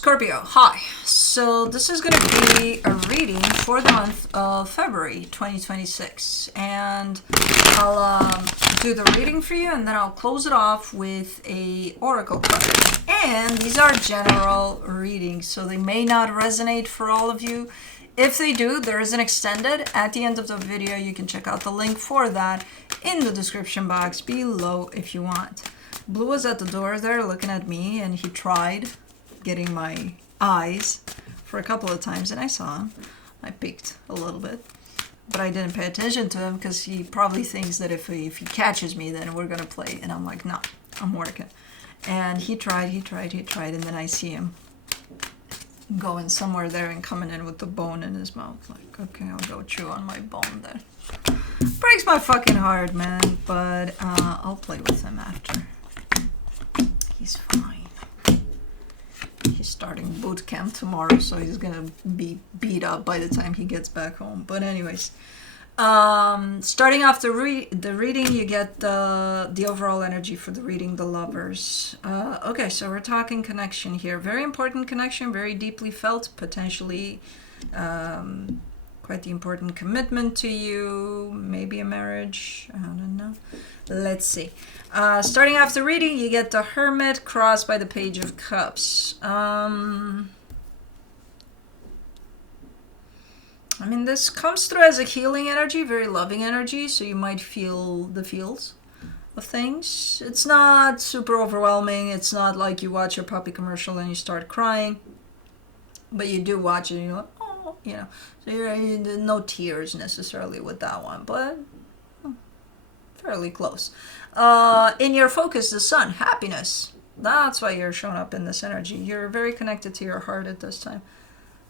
Scorpio, hi. So this is going to be a reading for the month of February 2026. And I'll do the reading for you and then I'll close it off with a oracle card. And these are general readings, so they may not resonate for all of you. If they do, there is an extended at the end of the video. You can check out the link for that in the description box below if you want. Blue was at the door there looking at me, and he tried getting my eyes for a couple of times, and I saw him. I peeked a little bit, but I didn't pay attention to him because he probably thinks that if he catches me, then we're gonna play. And I'm like, no, I'm working. And he tried, and then I see him going somewhere there and coming in with the bone in his mouth. Like, okay, I'll go chew on my bone then. Breaks my fucking heart, man, but I'll play with him after. He's fine. He's starting boot camp tomorrow, so he's gonna be beat up by the time he gets back home. But anyways, starting off the reading, you get the overall energy for the reading, the lovers. Okay, so we're talking connection here. Very important connection, very deeply felt, potentially quite the important commitment to you, maybe a marriage, I don't know. Let's see. Starting off the reading, you get the Hermit crossed by the Page of Cups. I mean, this comes through as a healing energy, very loving energy, so you might feel the feels of things. It's not super overwhelming. It's not like you watch your puppy commercial and you start crying, but you do watch it and you're like, oh, you know. So you're no tears necessarily with that one, but fairly close. In your focus, the sun, happiness. That's why you're showing up in this energy. You're very connected to your heart at this time.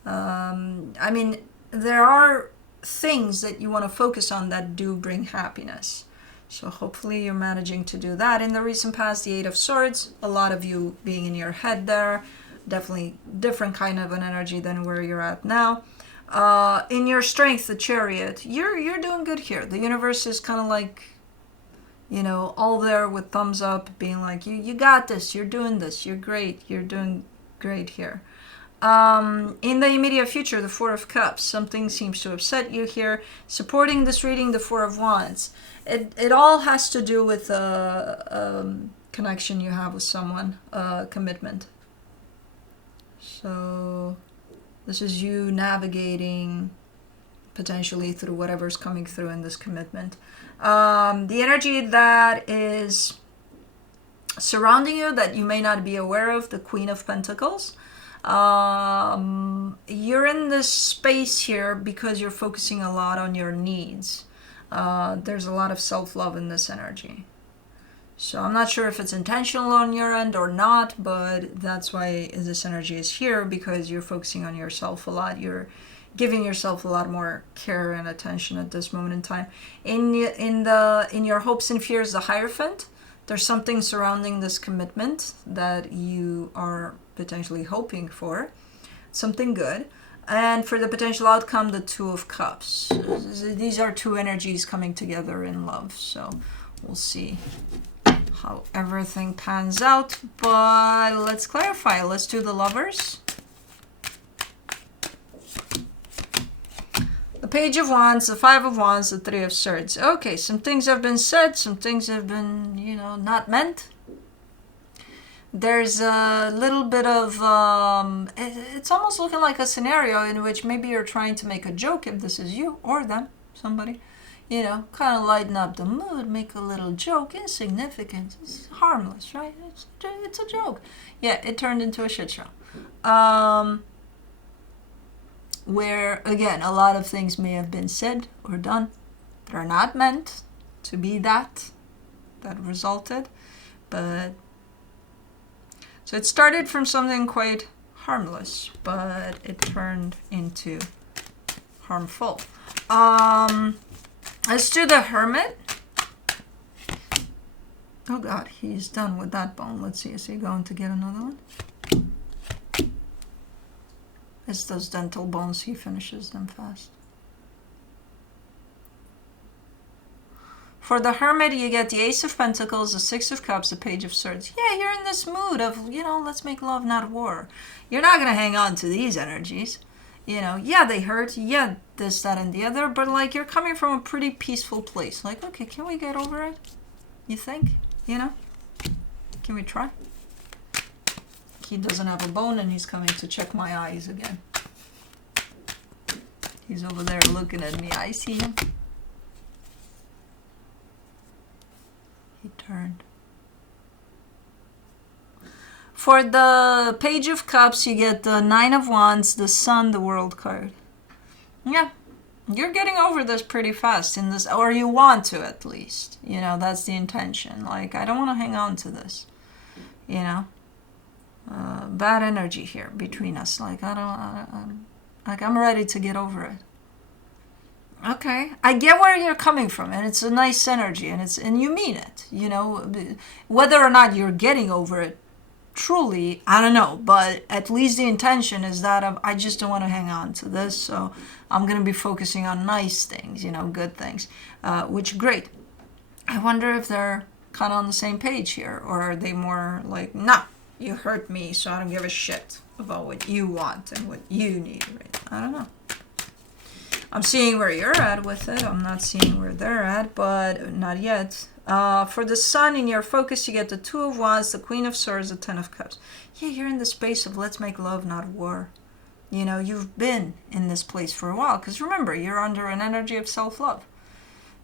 I mean, there are things that you want to focus on that do bring happiness. So hopefully you're managing to do that. In the recent past, the Eight of Swords, a lot of you being in your head there. Definitely different kind of an energy than where you're at now. In your strength, the Chariot, you're doing good here. The universe is kind of like, you know, all there with thumbs up, being like, you got this, you're doing this, you're great, you're doing great here. In the immediate future, the Four of Cups, something seems to upset you here. Supporting this reading, the Four of Wands. It all has to do with a connection you have with someone, commitment. So this is you navigating potentially through whatever's coming through in this commitment. The energy that is surrounding you that you may not be aware of, the Queen of Pentacles. You're in this space here because you're focusing a lot on your needs. There's a lot of self-love in this energy. So I'm not sure if it's intentional on your end or not, but that's why this energy is here, because you're focusing on yourself a lot. You're giving yourself a lot more care and attention at this moment in time. In your hopes and fears, the Hierophant, there's something surrounding this commitment that you are potentially hoping for, something good. And for the potential outcome, the Two of Cups. These are two energies coming together in love, so we'll see how everything pans out. But let's clarify. Let's do the lovers. The Page of Wands, the Five of Wands, the Three of Swords. Okay, some things have been said, some things have been, you know, not meant. There's a little bit of, it's almost looking like a scenario in which maybe you're trying to make a joke, if this is you or them, somebody. You know, kind of lighten up the mood, make a little joke, insignificant, it's harmless, right? It's a joke. Yeah, it turned into a shit show. Where, again, a lot of things may have been said or done that are not meant to be that resulted. But, so it started from something quite harmless, but it turned into harmful. Let's do the Hermit. Oh God, he's done with that bone. Let's see, is he going to get another one? It's those dental bones, he finishes them fast. For the Hermit, you get the Ace of Pentacles, the Six of Cups, the Page of Swords. Yeah, you're in this mood of, let's make love, not war. You're not going to hang on to these energies. Yeah, they hurt. Yeah, this, that, and the other. But, like, you're coming from a pretty peaceful place. Like, okay, can we get over it? You think? Can we try? He doesn't have a bone and he's coming to check my eyes again. He's over there looking at me. I see him. He turned. For the Page of Cups, you get the Nine of Wands, the Sun, the World card. Yeah, you're getting over this pretty fast in this, or you want to at least. That's the intention. Like, I don't want to hang on to this. Bad energy here between us. Like, I'm ready to get over it. Okay, I get where you're coming from, and it's a nice energy, and you mean it. Whether or not you're getting over it truly, I don't know, but at least the intention is that I just don't want to hang on to this, so I'm going to be focusing on nice things, good things, which great. I wonder if they're kind of on the same page here, or are they more like, nah, you hurt me, so I don't give a shit about what you want and what you need. Right? I don't know. I'm seeing where you're at with it. I'm not seeing where they're at, but not yet. For the Sun, in your focus, you get the Two of Wands, the Queen of Swords, the Ten of Cups. Yeah, you're in the space of let's make love, not war. You've been in this place for a while. Because remember, you're under an energy of self-love.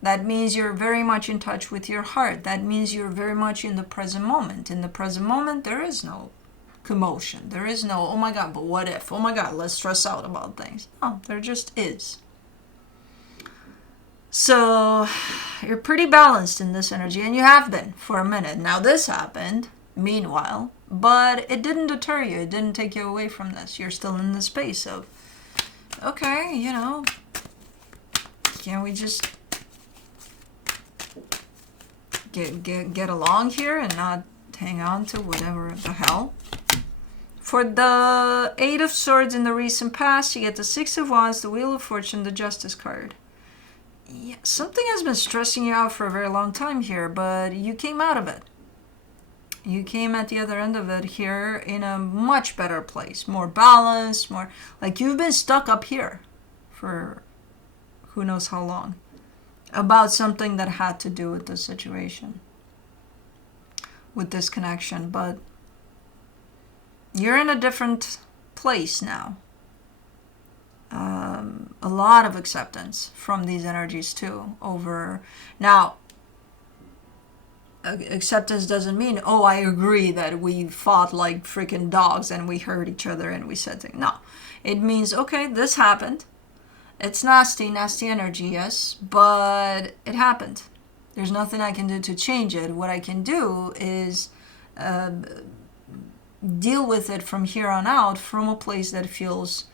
That means you're very much in touch with your heart. That means you're very much in the present moment. In the present moment, there is no commotion. There is no, oh my God, but what if? Oh my God, let's stress out about things. No, there just is. So you're pretty balanced in this energy, and you have been for a minute. Now this happened, meanwhile, but it didn't deter you. It didn't take you away from this. You're still in the space of, okay, can we just get along here and not hang on to whatever the hell? For the Eight of Swords in the recent past, you get the Six of Wands, the Wheel of Fortune, the Justice card. Yeah, something has been stressing you out for a very long time here, but you came out of it. You came at the other end of it here in a much better place, more balanced, more like you've been stuck up here for who knows how long about something that had to do with this situation, with this connection, but you're in a different place now. A lot of acceptance from these energies too over now. Acceptance doesn't mean, oh, I agree that we fought like freaking dogs and we hurt each other and we said things. No, it means, okay, this happened. It's nasty energy, yes, but it happened. There's nothing I can do to change it. What I can do is deal with it from here on out from a place that feels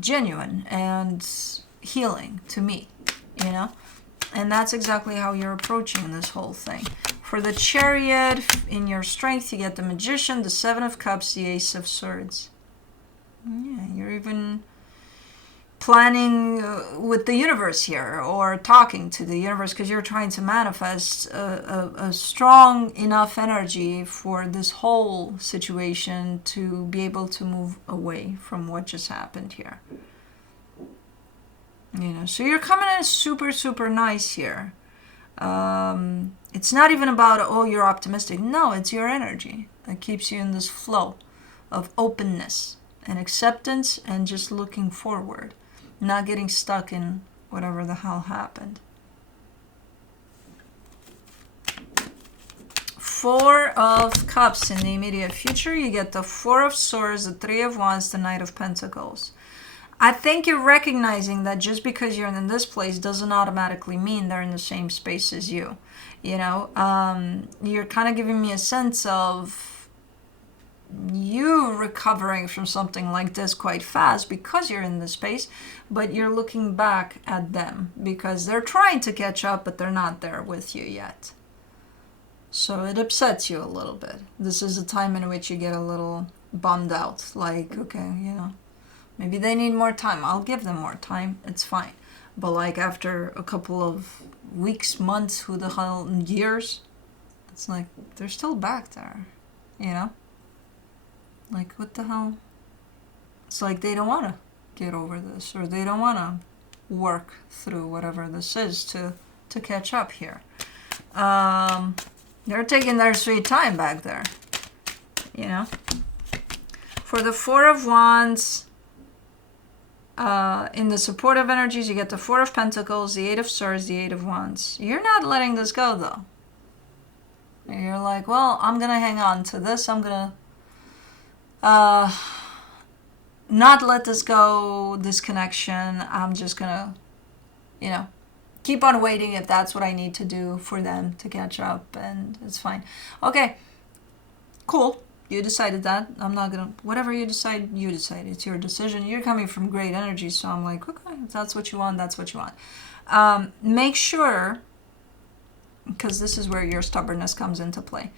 genuine and healing to me, and that's exactly how you're approaching this whole thing. For the Chariot, in your strength, you get the Magician, the Seven of Cups, the Ace of Swords. Yeah, you're even planning with the universe here, or talking to the universe, because you're trying to manifest a strong enough energy for this whole situation to be able to move away from what just happened here. So you're coming in super nice here. It's not even about, oh, you're optimistic. No, it's your energy that keeps you in this flow of openness and acceptance and just looking forward. Not getting stuck in whatever the hell happened. Four of Cups in the immediate future. You get the Four of Swords, the Three of Wands, the Knight of Pentacles. I think you're recognizing that just because you're in this place doesn't automatically mean they're in the same space as you. You're kind of giving me a sense of you recovering from something like this quite fast because you're in this space, but you're looking back at them because they're trying to catch up, but they're not there with you yet. So it upsets you a little bit. This is a time in which you get a little bummed out, like, okay, maybe they need more time. I'll give them more time. It's fine. But like after a couple of weeks, months, who the hell, years, it's like they're still back there, you know? Like, what the hell? It's like they don't want to get over this, or they don't want to work through whatever this is to catch up here. They're taking their sweet time back there, you know? For the Four of Wands, in the supportive energies, you get the Four of Pentacles, the Eight of Swords, the Eight of Wands. You're not letting this go, though. You're like, well, I'm going to hang on to this. I'm going to not let this go, this connection. I'm just going to, you know, keep on waiting if that's what I need to do for them to catch up, and it's fine. Okay, cool. You decided that. I'm not gonna, whatever you decide, you decide. It's your decision. You're coming from great energy, so I'm like, okay, if that's what you want, that's what you want. Make sure, because this is where your stubbornness comes into play.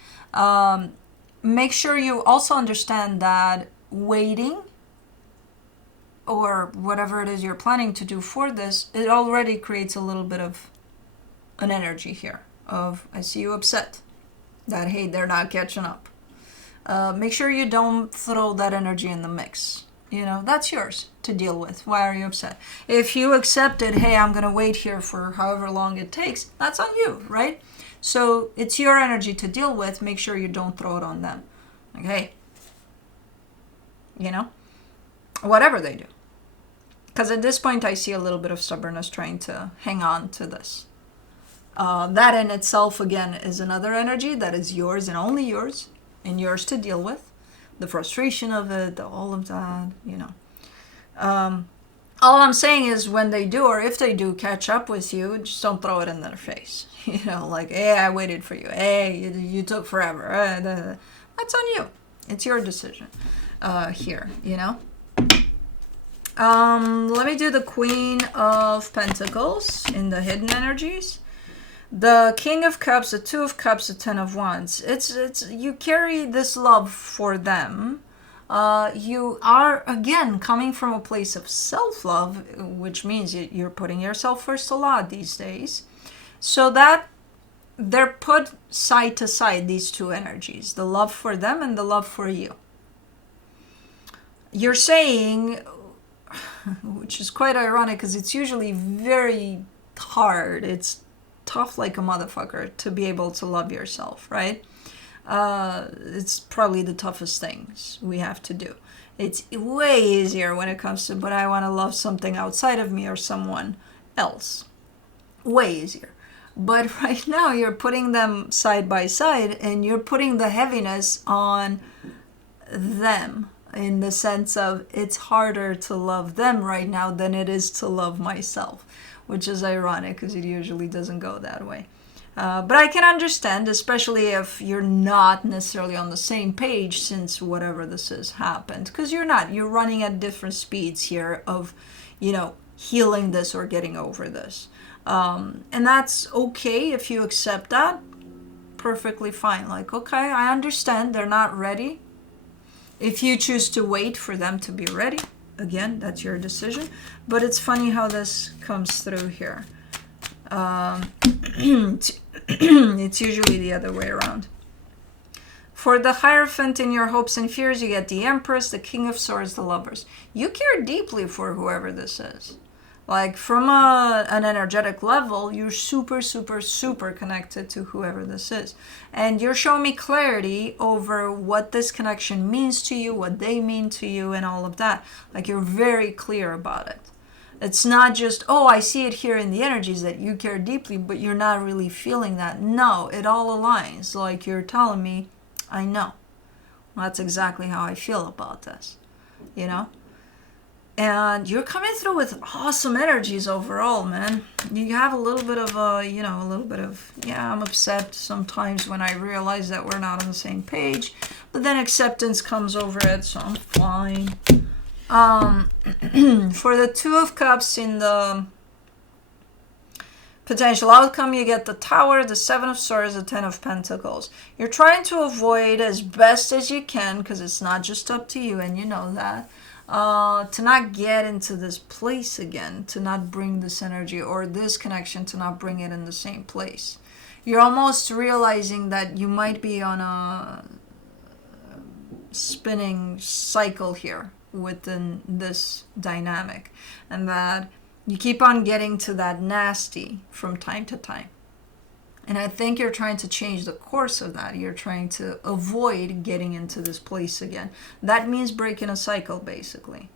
Make sure you also understand that waiting, or whatever it is you're planning to do for this, it already creates a little bit of an energy here of, I see you upset that, hey, they're not catching up. Make sure you don't throw that energy in the mix. You know, that's yours to deal with. Why are you upset? If you accepted, hey, I'm going to wait here for however long it takes, that's on you, right? So it's your energy to deal with. Make sure you don't throw it on them. Like, hey, you know, whatever they do. Because at this point, I see a little bit of stubbornness trying to hang on to this. That in itself, again, is another energy that is yours and only yours, and yours to deal with. The frustration of it, all of that, you know. All I'm saying is when they do, or if they do catch up with you, just don't throw it in their face. You know, like, hey, I waited for you. Hey, you took forever. That's on you. It's your decision here, you know. Let me do the Queen of Pentacles in the hidden energies. The King of Cups, the Two of Cups, the Ten of Wands. It's you carry this love for them. You are, again, coming from a place of self-love, which means you're putting yourself first a lot these days. So that they're put side to side, these two energies, the love for them and the love for you. You're saying, which is quite ironic because it's usually very hard. It's tough like a motherfucker to be able to love yourself, right? It's probably the toughest things we have to do. It's way easier when it comes to, but I want to love something outside of me or someone else. Way easier. But right now you're putting them side by side and you're putting the heaviness on them, in the sense of it's harder to love them right now than it is to love myself, which is ironic because it usually doesn't go that way. But I can understand, especially if you're not necessarily on the same page since whatever this has happened, because you're not. You're running at different speeds here of, you know, healing this or getting over this. And that's okay if you accept that. Perfectly fine. Like, okay, I understand they're not ready. If you choose to wait for them to be ready, again, that's your decision. But it's funny how this comes through here. It's usually the other way around. For the Hierophant in your hopes and fears, you get the Empress, the King of Swords, the Lovers. You care deeply for whoever this is. Like, from an energetic level, you're super, super, super connected to whoever this is. And you're showing me clarity over what this connection means to you, what they mean to you, and all of that. Like, you're very clear about it. It's not just, oh, I see it here in the energies that you care deeply, but you're not really feeling that. No, it all aligns. Like, you're telling me, I know. That's exactly how I feel about this, you know? And you're coming through with awesome energies overall, man. You have a little bit of, yeah, I'm upset sometimes when I realize that we're not on the same page. But then acceptance comes over it, so I'm fine. For the Two of Cups in the Potential outcome, you get the Tower, the Seven of Swords, the Ten of Pentacles. You're trying to avoid as best as you can, because it's not just up to you, and you know that, to not get into this place again, to not bring this energy or this connection, to not bring it in the same place. You're almost realizing that you might be on a spinning cycle here within this dynamic, and that you keep on getting to that nasty from time to time. And I think you're trying to change the course of that. You're trying to avoid getting into this place again. That means breaking a cycle, basically.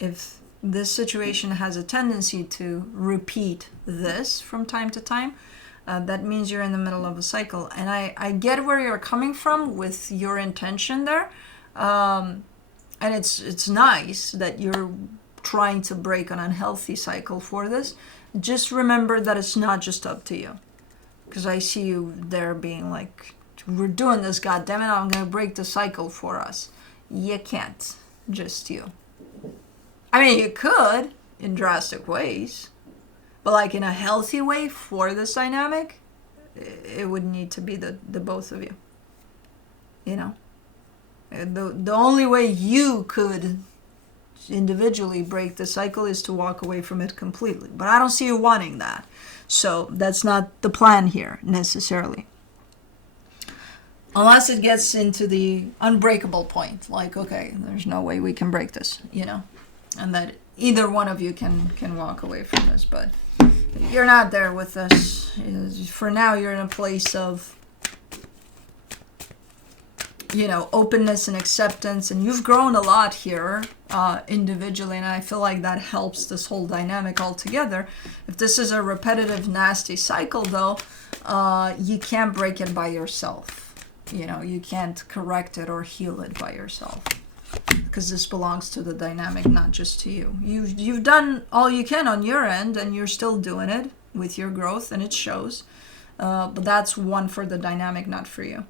If this situation has a tendency to repeat this from time to time, that means you're in the middle of a cycle. And I get where you're coming from with your intention there. And it's nice that you're trying to break an unhealthy cycle for this. Just remember that it's not just up to you. Because I see you there being like, we're doing this, goddammit, I'm going to break the cycle for us. You can't. Just you. I mean, you could in drastic ways. But like in a healthy way for this dynamic, it would need to be the both of you. You know? The only way you could individually break the cycle is to walk away from it completely. But I don't see you wanting that. So that's not the plan here necessarily. Unless it gets into the unbreakable point. Like, okay, there's no way we can break this, you know. And that either one of you can walk away from this. But you're not there with us. For now, you're in a place of, you know, openness and acceptance, and you've grown a lot here individually, and I feel like that helps this whole dynamic altogether. If this is a repetitive, nasty cycle, though, you can't break it by yourself. You know, you can't correct it or heal it by yourself, because this belongs to the dynamic, not just to you. You've done all you can on your end, and you're still doing it with your growth, and it shows. But that's one for the dynamic, not for you.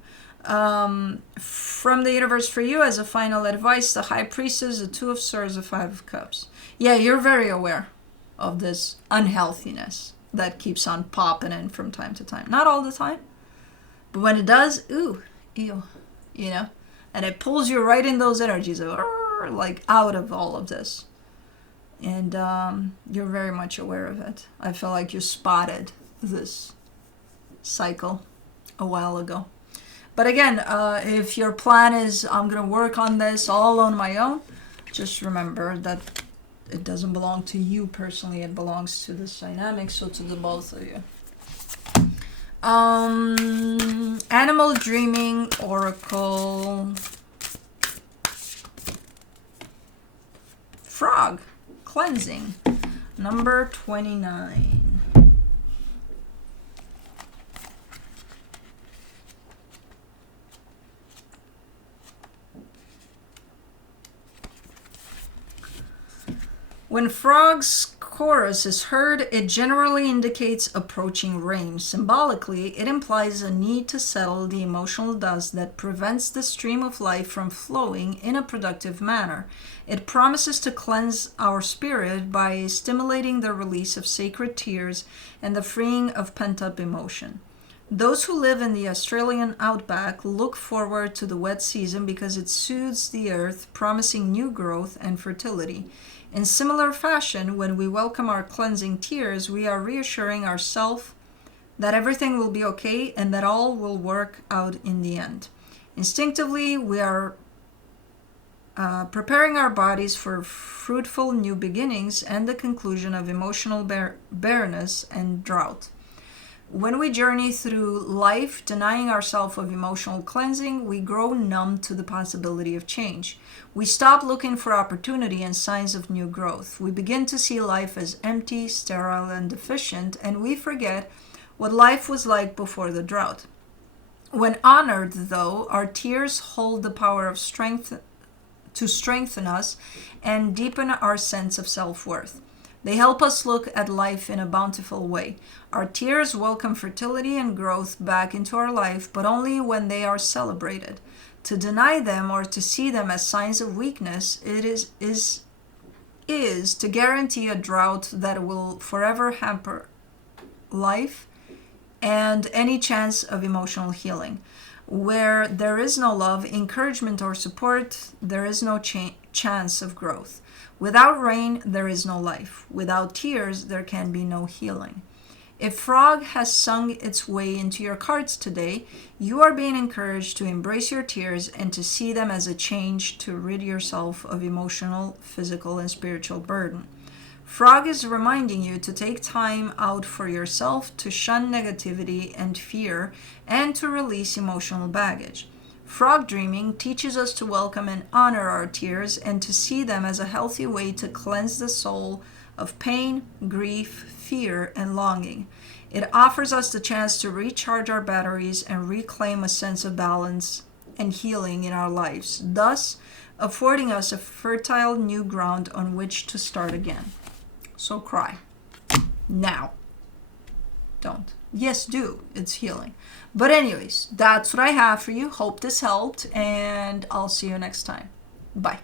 From the universe for you, as a final advice, the High Priestess, the Two of Swords, the Five of Cups. Yeah, you're very aware of this unhealthiness that keeps on popping in from time to time. Not all the time, but when it does, ew, you know, and it pulls you right in those energies of, like, out of all of this. And you're very much aware of it. I feel like you spotted this cycle a while ago. But again, if your plan is, I'm going to work on this all on my own, just remember that it doesn't belong to you personally. It belongs to this dynamic, so to the both of you. Animal Dreaming Oracle. Frog. Cleansing. Number 29. When frog's chorus is heard, it generally indicates approaching rain. Symbolically, it implies a need to settle the emotional dust that prevents the stream of life from flowing in a productive manner. It promises to cleanse our spirit by stimulating the release of sacred tears and the freeing of pent-up emotion. Those who live in the Australian outback look forward to the wet season because it soothes the earth, promising new growth and fertility. In similar fashion, when we welcome our cleansing tears, we are reassuring ourselves that everything will be okay and that all will work out in the end. Instinctively, we are preparing our bodies for fruitful new beginnings and the conclusion of emotional barrenness and drought. When we journey through life denying ourselves of emotional cleansing, we grow numb to the possibility of change. We stop looking for opportunity and signs of new growth. We begin to see life as empty, sterile, and deficient, and we forget what life was like before the drought. When honored, though, our tears hold the power of strength to strengthen us and deepen our sense of self-worth. They help us look at life in a bountiful way. Our tears welcome fertility and growth back into our life, but only when they are celebrated. To deny them or to see them as signs of weakness, it is to guarantee a drought that will forever hamper life and any chance of emotional healing. Where there is no love, encouragement, or support, there is no chance of growth. Without rain, there is no life. Without tears, there can be no healing. If frog has sung its way into your cards today, you are being encouraged to embrace your tears and to see them as a change to rid yourself of emotional, physical, and spiritual burden. Frog is reminding you to take time out for yourself, to shun negativity and fear, and to release emotional baggage. Frog dreaming teaches us to welcome and honor our tears and to see them as a healthy way to cleanse the soul of pain, grief, fear, and longing. It offers us the chance to recharge our batteries and reclaim a sense of balance and healing in our lives, thus affording us a fertile new ground on which to start again. So cry. Now. Don't. Yes, do. It's healing. But anyways, that's what I have for you. Hope this helped, and I'll see you next time. Bye.